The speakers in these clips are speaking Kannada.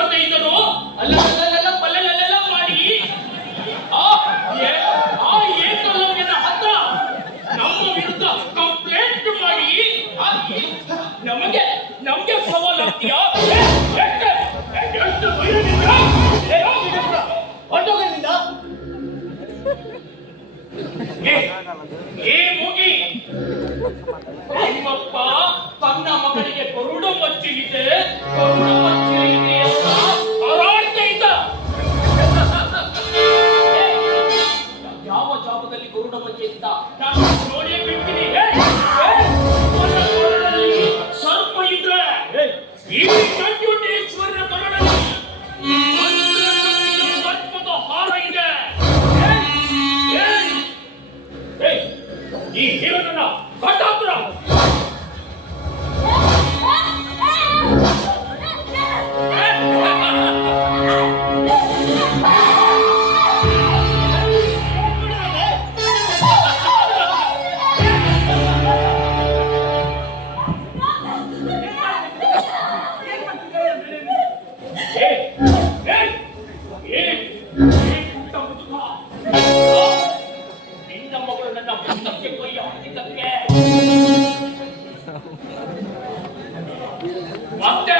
ಮಾಡ್ತಾ ಇದ್ದನೋ ಅಲ್ಲ ಪಲ್ಲೆಲ್ಲ ಮಾಡಿ. ಆ ಏಕಲವ್ಯನ ಹತ್ರ ನಮ್ಮ ವಿರುದ್ಧ ಕಂಪ್ಲೇಂಟ್ ಮಾಡಿ. ನಮಗೆ ನಮಗೆ ಸವಾಲಾಗ್ತೀಯಾ? నీ జీవితంలో What the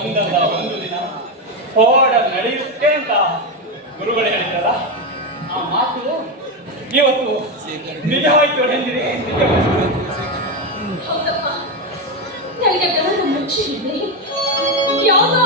ಒಂದಲ್ಲ ಒಂದು ದಿನ ಹೋರಾಟ ನಡೆಯುತ್ತೆ ಅಂತ ಗುರುಗಳು ಹೇಳಿದ್ರಲ್ಲ? ಆ ಮಾತು ಇವತ್ತು ನಿಜವಾಯ್ತು ಹೇಳಿದಿರಿ ನನಗೆ ಗಮನ ಮುಚ್ಚಿದೆ ಯಾವುದೋ